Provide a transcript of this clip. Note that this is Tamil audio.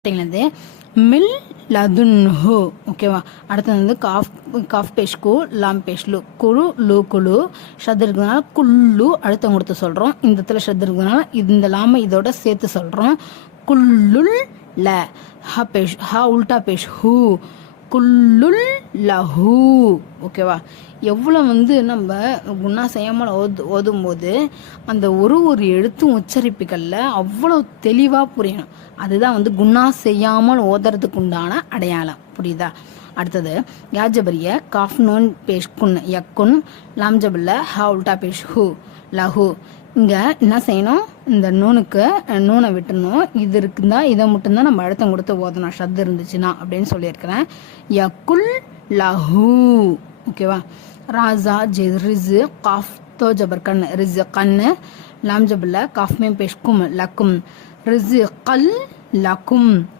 பார்த்தீங்கன்னா மில் லதுன்ஹு ஓகேவா அடுத்தது வந்து காஃப் காஃப் பேஷ்கு லாம் பேஷ்லு குழு லு குழு ஷத் இருக்கிறதுனால குள்ளு அழுத்தம் கொடுத்து சொல்கிறோம் இந்த இடத்துல ஷத் இருக்கிறதுனால இந்த லாமை இதோட சேர்த்து சொல்கிறோம் குல்லுல் ல ஹ பேஷ் ஹ உல்டா பேஷ் ஹூ குல்லுல் லஹூ. ஓகேவா? எவ்வளோ வந்து நம்ம குணா செய்யாமல் ஓது ஓதும்போது அந்த ஒரு ஒரு எழுத்தும் உச்சரிப்புகளில் அவ்வளோ தெளிவாக புரியணும். அதுதான் வந்து குணா செய்யாமல் ஓதுறதுக்கு உண்டான அடையாளம். புரியுதா? அடுத்தது யாஜபரிய காஃப் நோன் பேஷ் குன் யக்குன் லாம்ஜபில்ல ஹவுல்டா உல்டா பேஷ் ஹூ லஹூ. இங்கே என்ன செய்யணும்? இந்த நூனுக்கு நூனை விட்டுணும் இது இருக்குதா? இதை மட்டும்தான் நம்ம அழுத்தம் கொடுத்து ஓதணும். ஷத்து இருந்துச்சுன்னா அப்படின்னு சொல்லியிருக்கிறேன். யக்குல் லஹூ. ஓகேவா ராஜா ஜெ ரிசு காஃப் தோ ஜபர் கண் ரிசு கண்ணு லாம் ஜபில் காஃப் மேம் பேஷ்கும் லக்கும். ரிசு கல் லக்கும்.